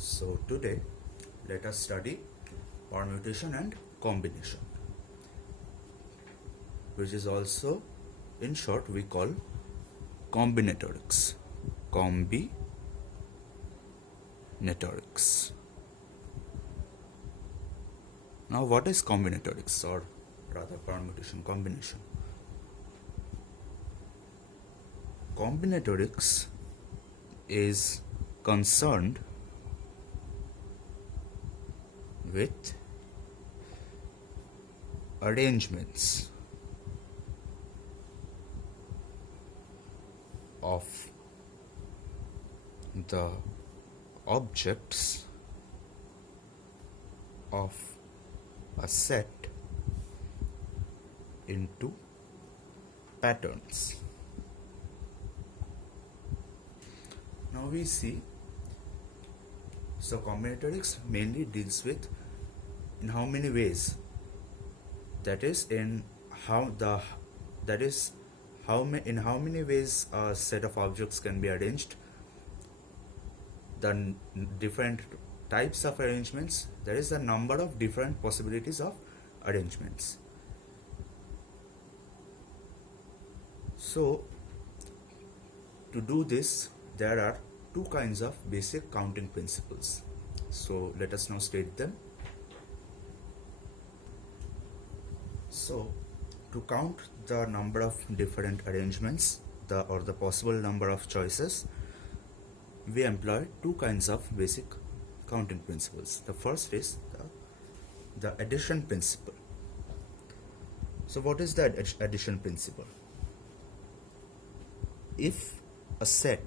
So today let us study permutation and combination, which is also in short we call combinatorics. Combinatorics. Now what is combinatorics, or rather permutation combination? Combinatorics is concerned with arrangements of the objects of a set into patterns. Now we see, so combinatorics mainly deals with in how many ways, that is in how many ways a set of objects can be arranged, the different types of arrangements, there is a number of different possibilities of arrangements. So to do this there are two kinds of basic counting principles. So let us now state them. So to count the number of different arrangements, or the possible number of choices, we employ two kinds of basic counting principles. The first is the addition principle. So what is the addition principle? If a set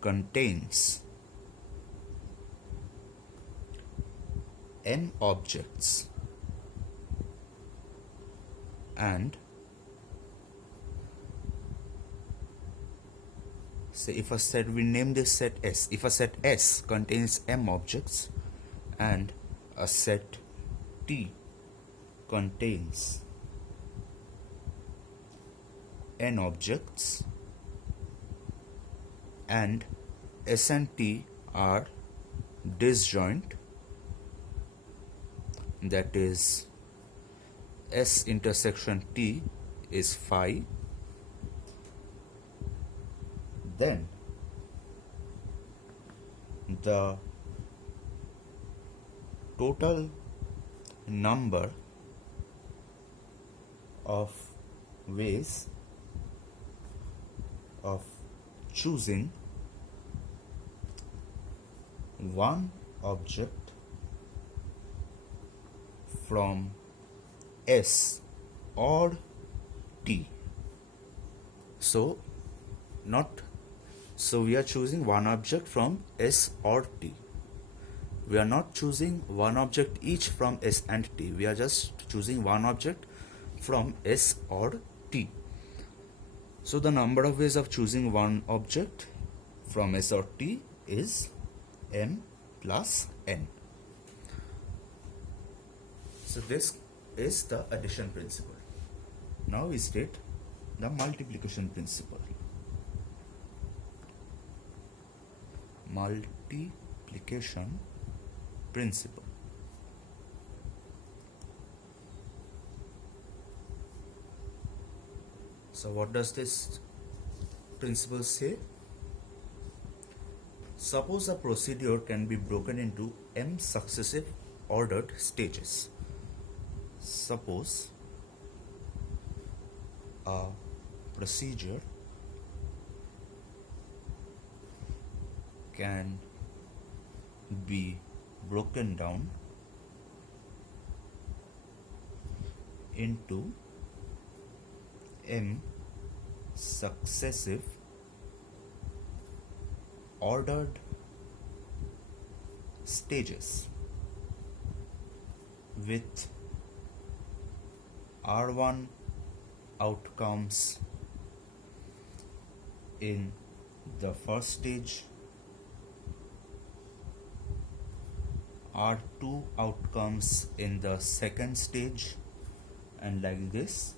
contains n objects and say if a set, we name this set S, if a set S contains m objects and a set T contains n objects and S and T are disjoint, that is S intersection T is phi, then the total number of ways of choosing one object from S or T. So we are choosing one object from S or T. We are not choosing one object each from S and T. We are just choosing one object from S or T. So the number of ways of choosing one object from S or T is m plus n. So this is the addition principle. Now we state the multiplication principle. Multiplication principle. So what does this principle say? Suppose a procedure can be broken into m successive ordered stages. Suppose a procedure can be broken down into m successive ordered stages with R1 outcomes in the first stage, R2 outcomes in the second stage, and like this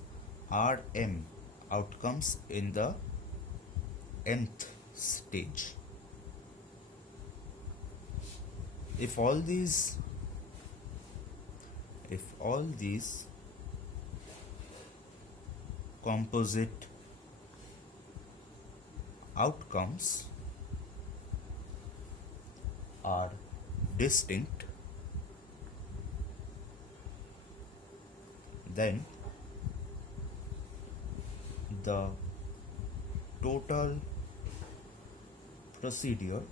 Rm outcomes in the nth stage. If all these composite outcomes are distinct, then the total procedure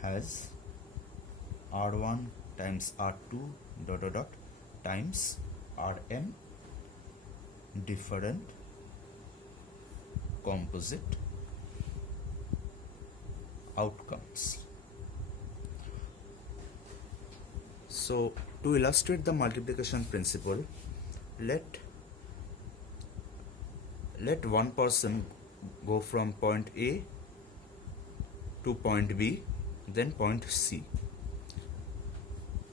has R1 times R2 dot dot dot times Rm different composite outcomes. So to illustrate the multiplication principle, let one person go from point A to point B, then point C.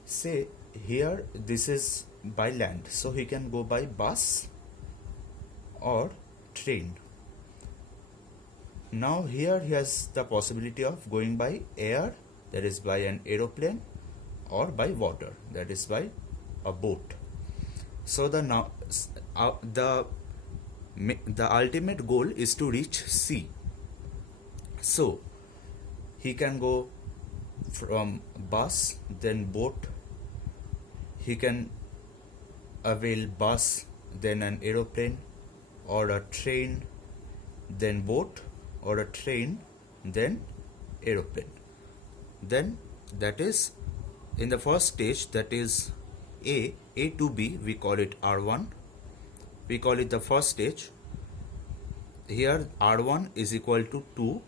Say here this is by land, so he can go by bus or train. Now here he has the possibility of going by air, that is by an aeroplane, or by water, that is by a boat. So the ultimate goal is to reach C. So he can go from bus, then boat. He can avail bus, then an aeroplane, or a train, then boat, or a train, then aeroplane. Then that is in the first stage, that is A to B, we call it R1. We call it the first stage. Here R1 is equal to 2,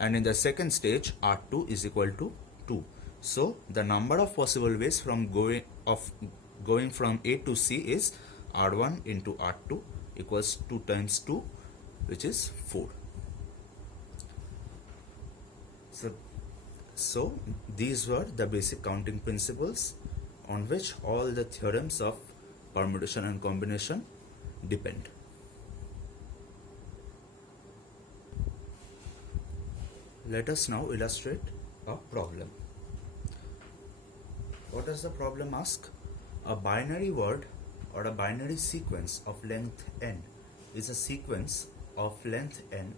and in the second stage R2 is equal to 2. So the number of possible ways from going from A to C is R1 into R2 equals 2 times 2, which is 4. So these were the basic counting principles on which all the theorems of permutation and combination depend. Let us now illustrate a problem. What does the problem ask? A binary word or a binary sequence of length n is a sequence of length n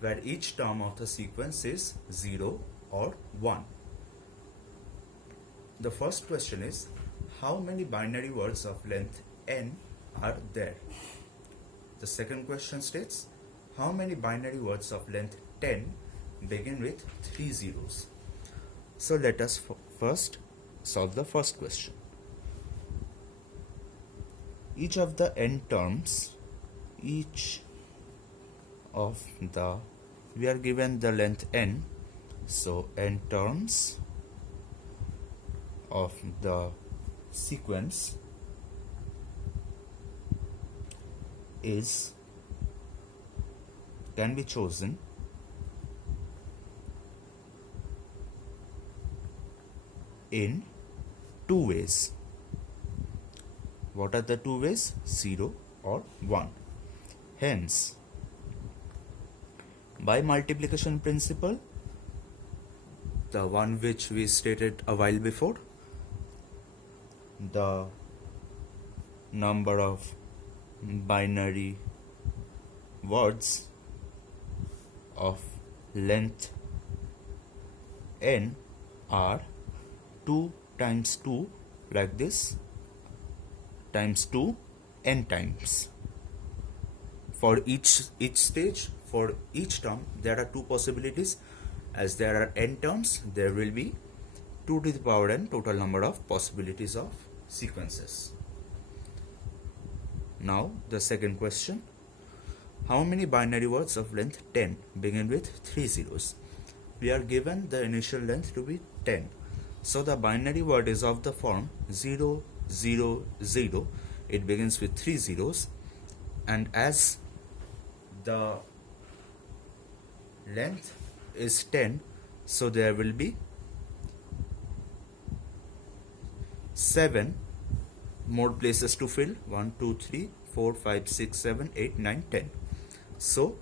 where each term of the sequence is 0 or 1. The first question is, how many binary words of length n are there? The second question states, how many binary words of length 10 begin with 3 zeros? So let us first solve the first question. Each of the n terms, we are given the length n, so n terms of the sequence can be chosen in two ways. What are the two ways? 0 or 1. Hence, by multiplication principle, the one which we stated a while before, the number of binary words of length n are 2 times 2, like this, times 2 n times. For each stage, for each term, there are two possibilities. As there are n terms, there will be 2 to the power n total number of possibilities of sequences. Now the second question, how many binary words of length 10 begin with 3 zeros? We are given the initial length to be 10. So the binary word is of the form 0, 0, 0. It begins with 3 zeros, and as the length is 10, so there will be 7 more places to fill. 1 2 3 4 5 6 7 8 9 10. So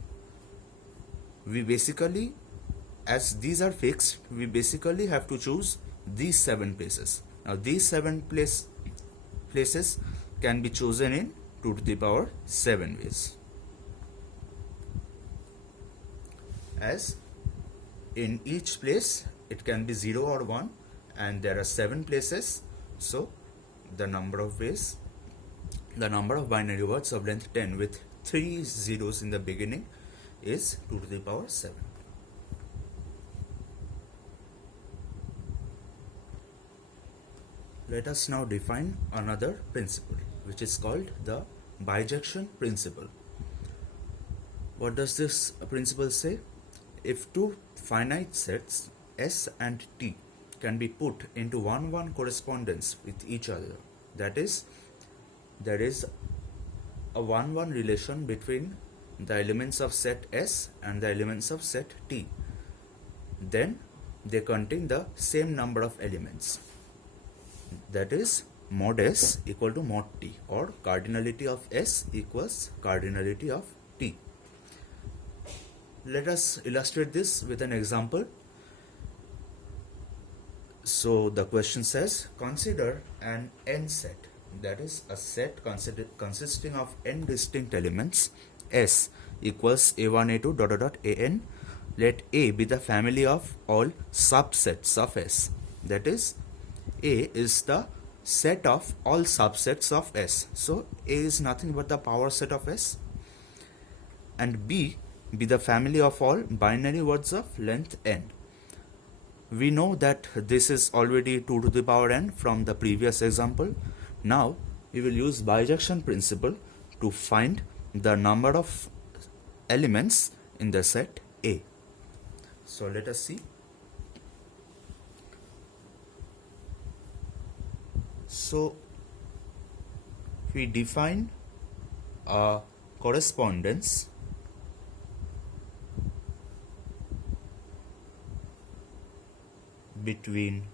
we basically, as these are fixed, we basically have to choose these 7 places. Now these 7 places can be chosen in 2 to the power 7 ways. As in each place it can be 0 or 1, and there are 7 places, so the number of ways, the number of binary words of length 10 with 3 zeros in the beginning is 2 to the power 7. Let us now define another principle, which is called the bijection principle. What does this principle say? If two finite sets S and T can be put into 1-1 correspondence with each other, that is, there is a 1-1 relation between the elements of set S and the elements of set T, then they contain the same number of elements. That is, mod S equal to mod T, or cardinality of S equals cardinality of T. Let us illustrate this with an example. So the question says, consider an n set, that is a set consisting of n distinct elements. S equals a1 a2 dot dot dot an. Let A be the family of all subsets of S, that is, A is the set of all subsets of S. So A is nothing but the power set of S. And B be the family of all binary words of length n. We know that this is already 2 to the power n from the previous example. Now we will use bijection principle to find the number of elements in the set A. So let us see. So we define a correspondence between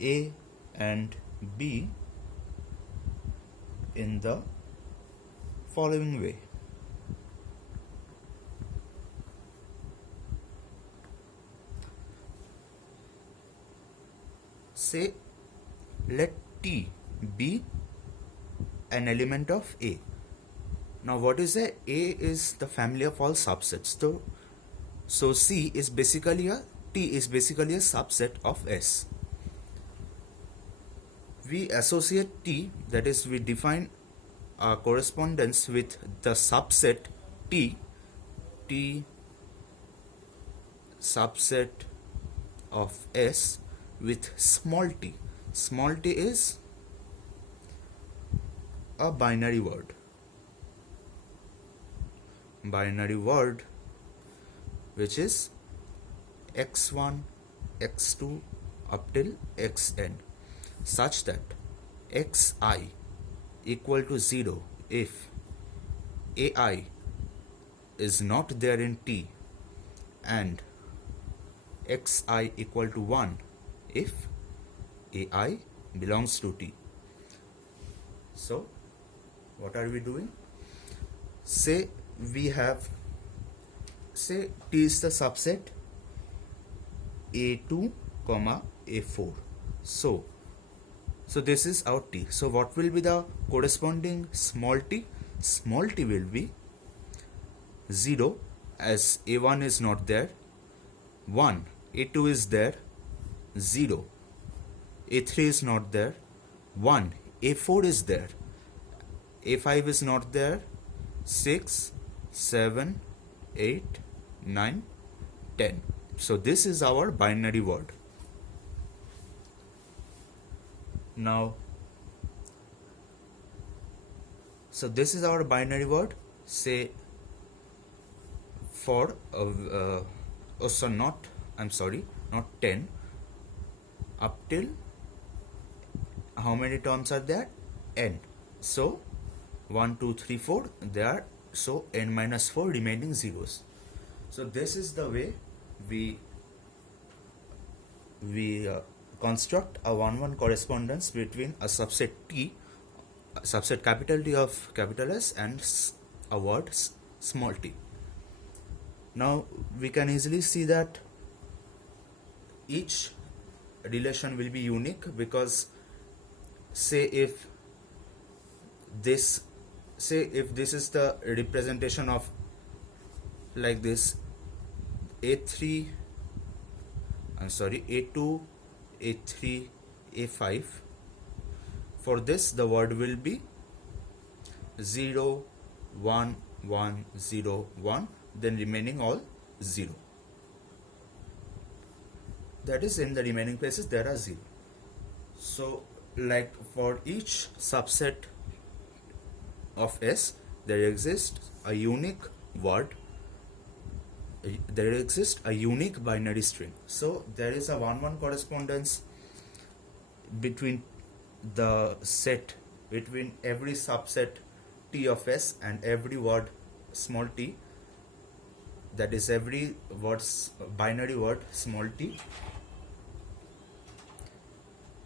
A and B in the following way. Say, let T be an element of A. Now what is A? A is the family of all subsets. So T is basically a subset of S. We associate T, that is, we define a correspondence with the subset T subset of S with small t. Small t is a binary word. Binary word which is x1, x2 up till xn, such that xi equal to 0 if ai is not there in T, and xi equal to 1 if ai belongs to T. So what are we doing? Say T is the subset A2, A4. So this is our T. So what will be the corresponding small t? Small t will be 0, as A1 is not there, 1, A2 is there, 0, A3 is not there, 1, A4 is there, A5 is not there, 6, 7, 8, 9, 10. So this is our binary word. Now, so this is our binary word. Say for not 10, up till how many terms are there? N. So 1, 2, 3, 4 there, so n minus 4 remaining zeros. So this is the way we construct a 1-1 correspondence between a subset T, a subset capital T of capital S, and a word small t. Now we can easily see that each relation will be unique, because say if this is the representation of like this A2, A3, A5, for this the word will be 0, 1, 1, 0, 1, then remaining all 0. That is, in the remaining places there are 0. So like for each subset of S, there exists a unique word, there exists a unique binary string. So there is a 1-1 correspondence between the set, between every subset T of S and every word small t, that is every binary word small t.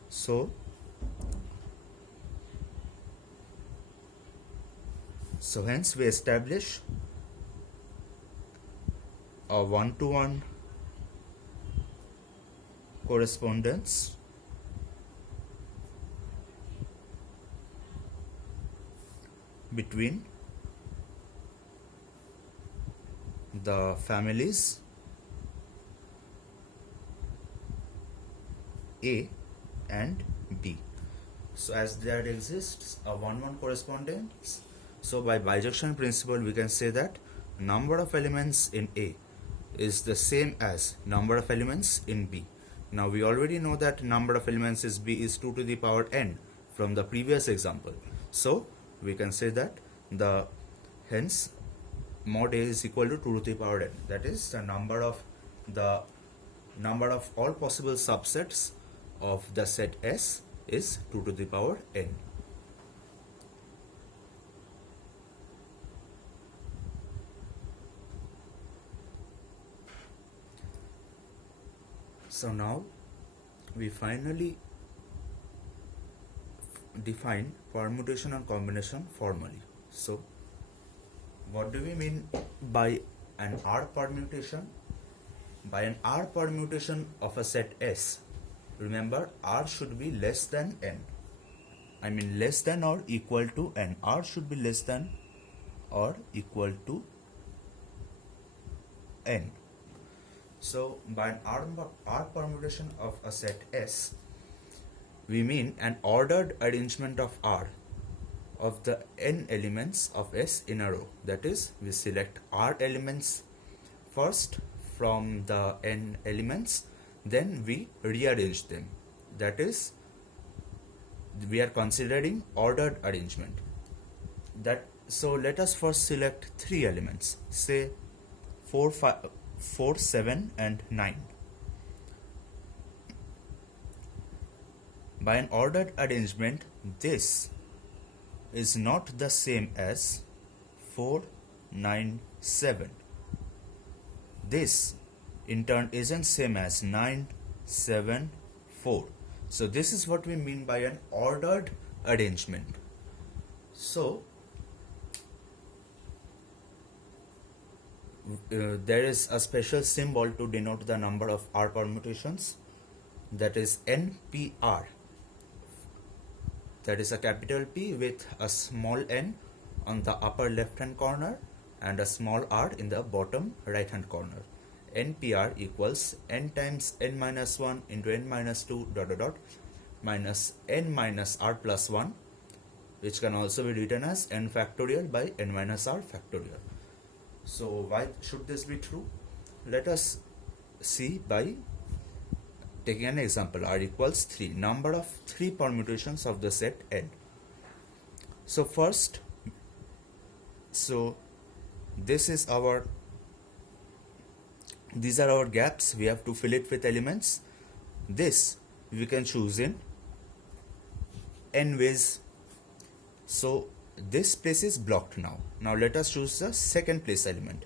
So hence we establish a 1-to-1 correspondence between the families A and B. So as there exists a 1-1 correspondence, so by bijection principle we can say that number of elements in A is the same as number of elements in B. Now we already know that number of elements in B is 2 to the power n from the previous example. So we can say that hence mod A is equal to 2 to the power n. That is the number of all possible subsets of the set S is 2 to the power n. So now we finally define permutation and combination formally. So what do we mean by an R permutation? By an R permutation of a set S, remember R should be less than n. I mean less than or equal to n. R should be less than or equal to n. So by an R permutation of a set S, we mean an ordered arrangement of R of the n elements of S in a row. That is, we select R elements first from the n elements, then we rearrange them. That is, we are considering ordered arrangement. So let us first select 3 elements, say 4, 7 and 9. By an ordered arrangement, this is not the same as 4, 9, 7. This in turn isn't same as 9, 7, 4. So this is what we mean by an ordered arrangement. So there is a special symbol to denote the number of R permutations, that is NPR. That is a capital P with a small n on the upper left hand corner and a small r in the bottom right hand corner. NPR equals n times n minus 1 into n minus 2 minus n minus r plus 1, which can also be written as n factorial by n minus r factorial. So why should this be true? Let us see by taking an example. R equals 3, number of 3 permutations of the set n. So first, these are our gaps. We have to fill it with elements. This we can choose in n ways. So this place is blocked now. Now let us choose the second place element.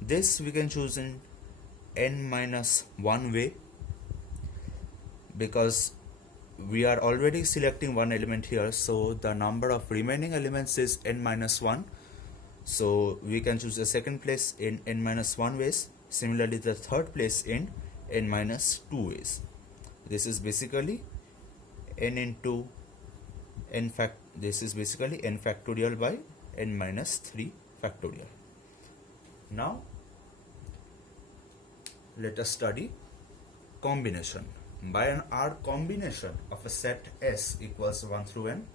This we can choose in n minus 1 way. because we are already selecting one element here, so the number of remaining elements is n minus 1. So we can choose the second place in n minus 1 ways, similarly the third place in n minus 2 ways. This is basically n into n this is basically n factorial by n minus 3 factorial. Now let us study combination. By an R combination of a set S equals 1 through n,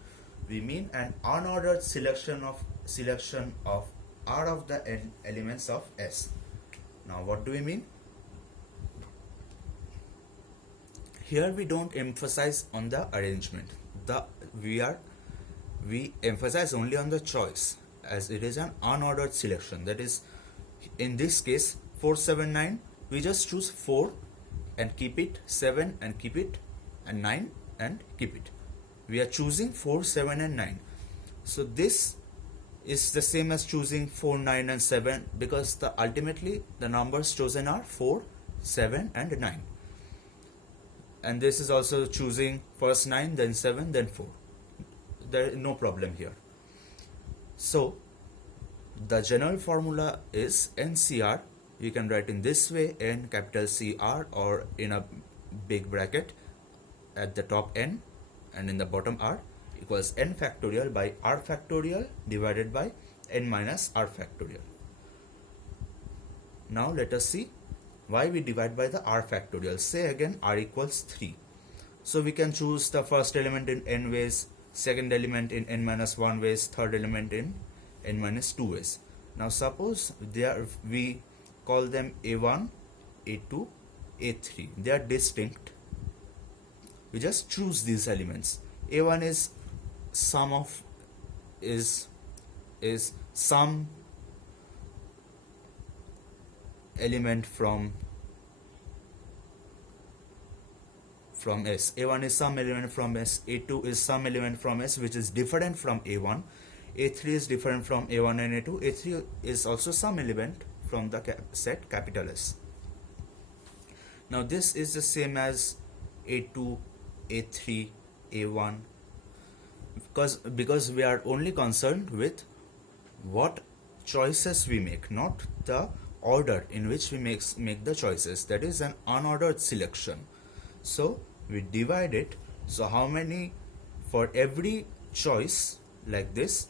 we mean an unordered selection of R of the n elements of S. Now what do we mean? Here we don't emphasize on the arrangement. We emphasize only on the choice, as it is an unordered selection. That is, in this case 4, 7, 9, we just choose 4 and keep it, 7 and keep it, and 9 and keep it. We are choosing 4, 7 and 9. So this is the same as choosing 4, 9 and 7, because ultimately the numbers chosen are 4, 7 and 9. And this is also choosing first 9, then 7, then 4. There is no problem here. So the general formula is NCR. You can write in this way, n capital CR, or in a big bracket at the top n and in the bottom r, equals n factorial by r factorial divided by n minus r factorial. Now let us see why we divide by the r factorial. Say again r equals 3. So we can choose the first element in n ways, second element in n minus 1 ways, third element in n minus 2 ways. Now suppose we call them A1, A2, A3. They are distinct. We just choose these elements. A1 is some element from S. A1 is some element from S. A2 is some element from S which is different from A1. A3 is different from A1 and A2. A3 is also some element from the set capital S. Now this is the same as A2, A3, A1, because we are only concerned with what choices we make, not the order in which we make the choices. That is an unordered selection. So we divide it. So how many, for every choice like this,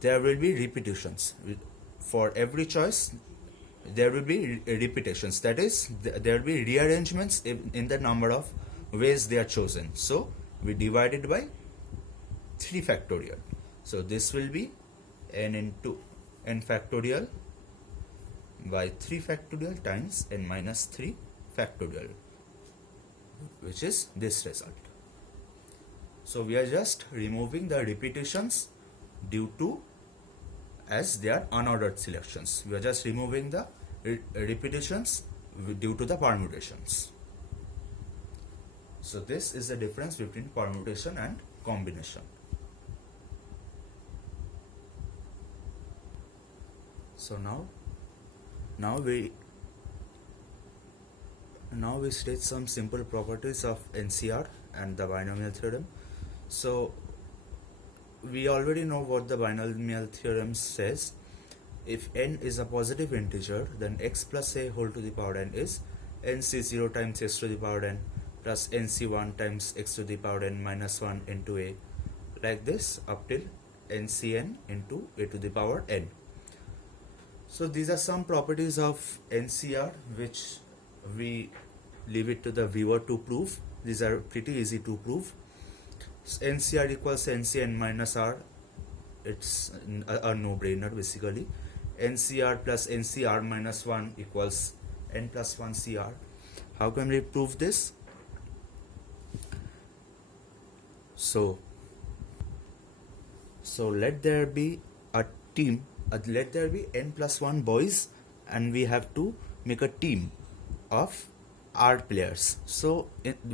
there will be repetitions. For every choice there will be repetitions, that is there will be rearrangements in the number of ways they are chosen. So we divide it by 3 factorial. So this will be n into n factorial by 3 factorial times n minus 3 factorial, which is this result. So we are just removing the repetitions due to, as they are unordered selections. We are just removing the repetitions due to the permutations. So this is the difference between permutation and combination. So now we state some simple properties of NCR and the binomial theorem. So we already know what the binomial theorem says. If n is a positive integer, then x plus a whole to the power n is nc0 times x to the power n plus nc1 times x to the power n minus 1 into a, like this up till ncn into a to the power n. So these are some properties of NCR which we leave it to the viewer to prove. These are pretty easy to prove. NCR equals NCN minus R. It's a no-brainer basically. NCR plus NCR minus 1 equals n plus 1 CR. How can we prove this? So let there be a team, let there be n plus 1 boys, and we have to make a team of R players. So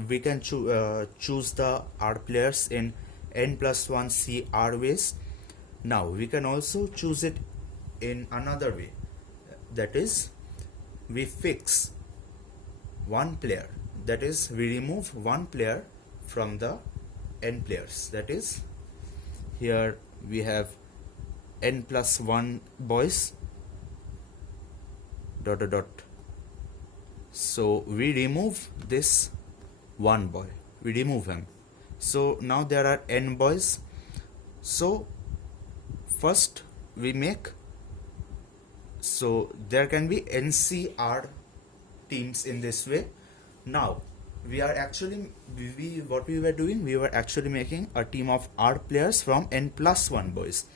we can choose the R players in n plus 1 CR ways. Now we can also choose it in another way, that is we fix one player. that is we remove one player from the n players. That is, here we have n plus 1 boys dot dot dot. So we remove this one boy, we remove him. So now there are n boys. So first we make, so there can be NCR teams in this way. Now we are actually, what we were doing, we were actually making a team of R players from n plus 1 boys.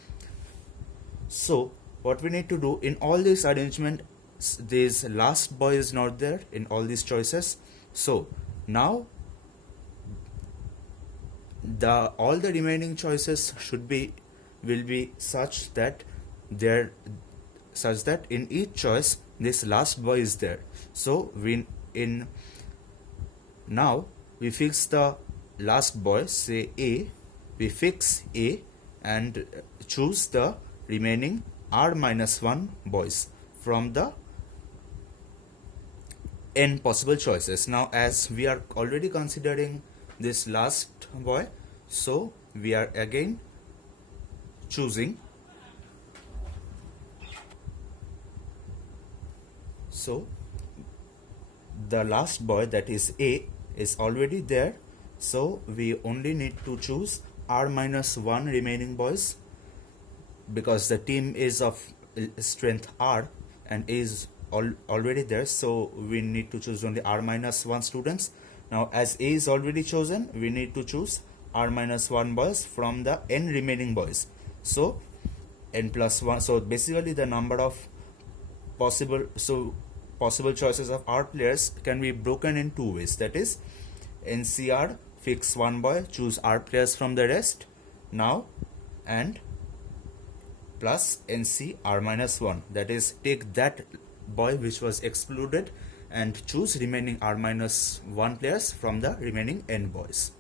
So what we need to do in all this arrangement, this last boy is not there in all these choices. So now all the remaining choices will be such that in each choice this last boy is there. So now we fix the last boy, say A, we fix A and choose the remaining R minus 1 boys from the n possible choices. Now as we are already considering this last boy, so we are again choosing, so the last boy, that is A, is already there. So we only need to choose R minus 1 remaining boys, because the team is of strength R and A is already there, so we need to choose only R minus 1 students. Now as A is already chosen, we need to choose R minus 1 boys from the n remaining boys. So n plus 1, so basically the number of possible choices of R players can be broken in two ways. That is, NCR, fix one boy, choose R players from the rest now, and plus NC R minus 1, that is, take that boy which was excluded and choose remaining R minus 1 players from the remaining n boys.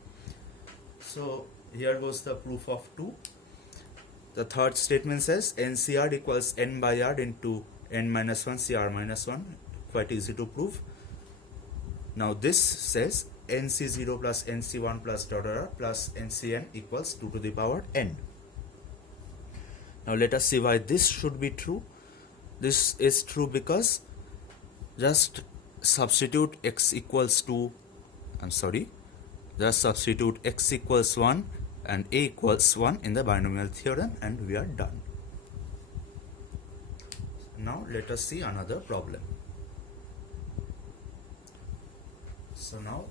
So here goes the proof of 2. The third statement says NCR equals n by R into n minus 1 CR minus 1. Quite easy to prove. Now this says NC0 plus NC1 plus dot dot dot plus NCN equals 2 to the power n. Now let us see why this should be true. This is true because just substitute x equals 1 and a equals 1 in the binomial theorem, and we are done. Now let us see another problem. So now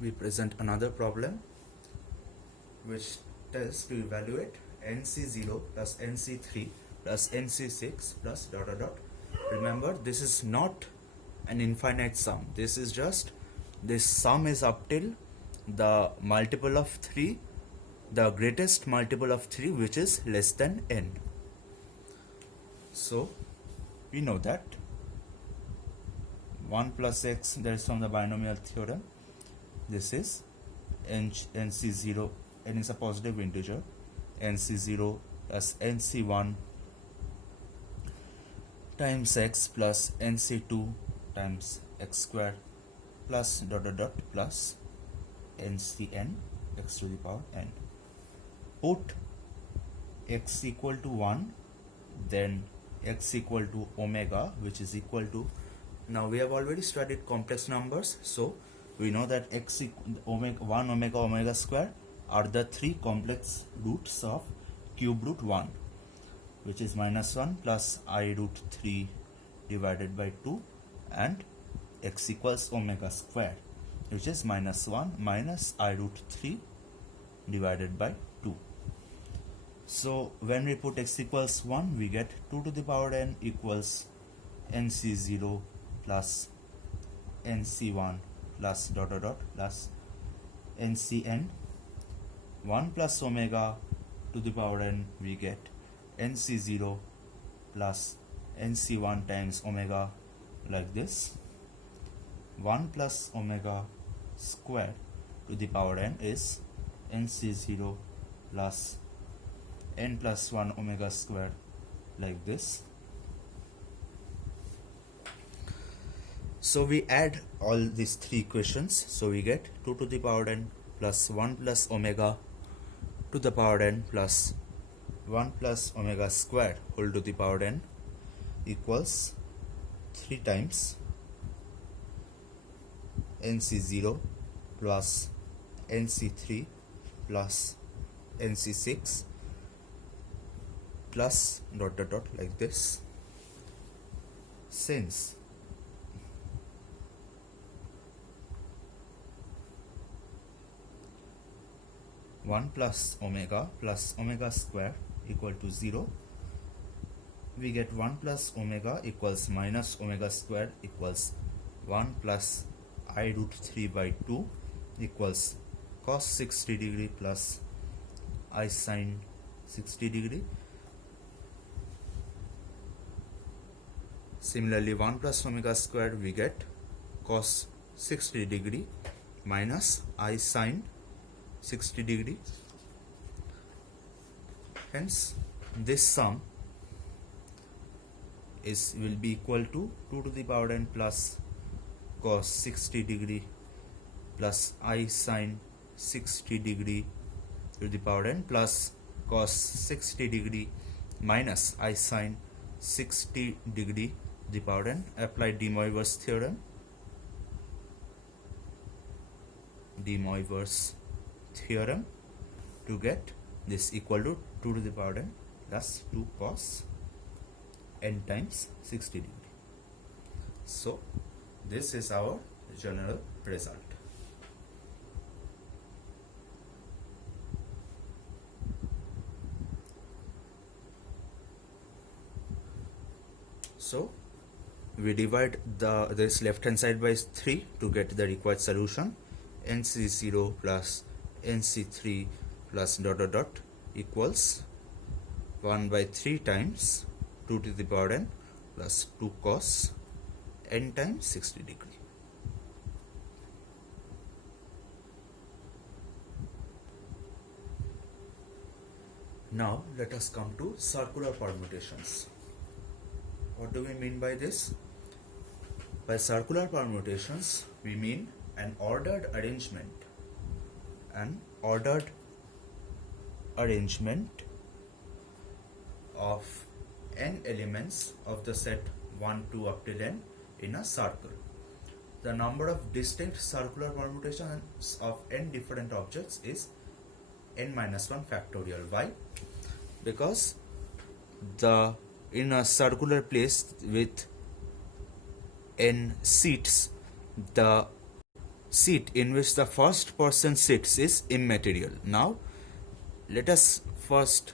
we present another problem which tells to evaluate NC0 plus NC3 plus NC6 plus dot dot dot. Remember, this is not an infinite sum. This is just, this sum is up till the multiple of 3, the greatest multiple of 3, which is less than n. So we know that 1 plus x, that is from the binomial theorem. This is NC0, n is a positive integer, NC0 plus NC1 times x plus NC2 times x square plus dot dot dot plus NCN x to the power n. Put x equal to 1, then x equal to omega, which is equal to, now we have already studied complex numbers, so we know that x omega 1 omega omega square are the 3 complex roots of cube root 1, which is minus 1 plus I root 3 divided by 2, and x equals omega square, which is minus 1 minus I root 3 divided by 2. So when we put x equals 1, we get 2 to the power n equals NC0 plus NC1 plus dot dot dot plus NCN. 1 plus omega to the power n, we get NC0 plus NC1 times omega, like this. 1 plus omega square to the power n is NC0 plus n plus 1 omega square, like this. So we add all these three equations. So we get 2 to the power n plus 1 plus omega to the power n plus 1 plus omega squared whole to the power n equals 3 times nc0 plus nc3 plus nc6 plus dot dot dot like this. Since one plus omega square equal to 0, we get 1 plus omega equals minus omega square equals 1 plus I root 3 by 2 equals cos 60 degree plus I sin 60 degree. Similarly, 1 plus omega square we get cos 60 degree minus I sin 60 degree. Hence, this sum will be equal to 2 to the power n plus cos 60 degree plus I sin 60 degree to the power n plus cos 60 degree minus I sin 60 degree to the power n. Apply De Moivre's theorem. De Moivre's theorem to get this equal to 2 to the power n plus 2 cos n times 60 degree. So this is our general result. So we divide this left hand side by 3 to get the required solution. nc0 plus nc3 plus dot dot dot equals 1 by 3 times 2 to the power n plus 2 cos n times 60 degree. Now let us come to circular permutations. What do we mean by this? By circular permutations, we mean an ordered arrangement of n elements of the set 1, 2 up till n in a circle. The number of distinct circular permutations of n different objects is n minus 1 factorial. Why? Because in a circular place with n seats, the seat in which the first person sits is immaterial. Now let us first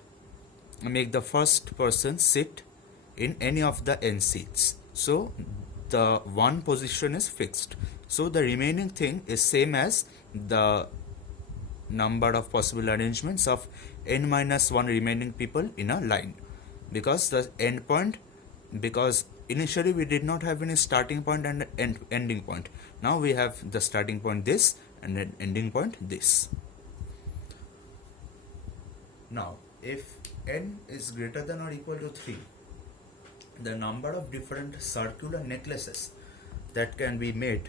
make the first person sit in any of the n seats. So the one position is fixed. So the remaining thing is same as the number of possible arrangements of n minus 1 remaining people in a line. Because the end point, because initially we did not have any starting point and ending point. Now we have the starting point this and then ending point this. Now if n is greater than or equal to 3, the number of different circular necklaces that can be made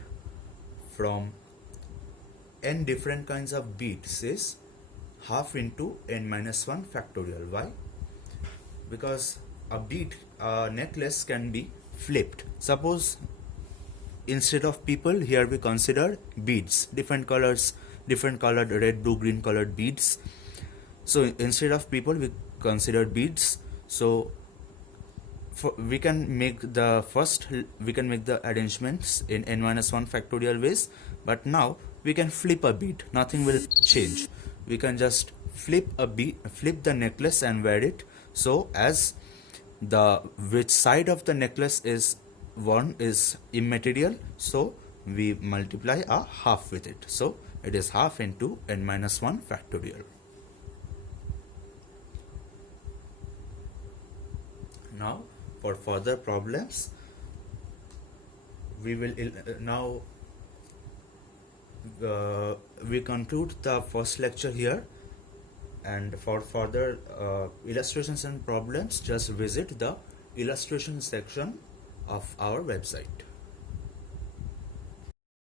from n different kinds of beads is half into n minus 1 factorial. Why? Because a necklace can be flipped. Suppose instead of people, here we consider beads, different colors, different colored red, blue, green colored beads. So instead of people, we consider beads. So we can make the arrangements in n minus 1 factorial ways, but now we can flip a bead. Nothing will change. We can just flip the necklace and wear it. So as which side of the necklace is worn is immaterial, so we multiply a half with it. So it is half into n minus 1 factorial. Now for further problems, we will we conclude the first lecture here, and for further illustrations and problems, just visit the illustration section of our website.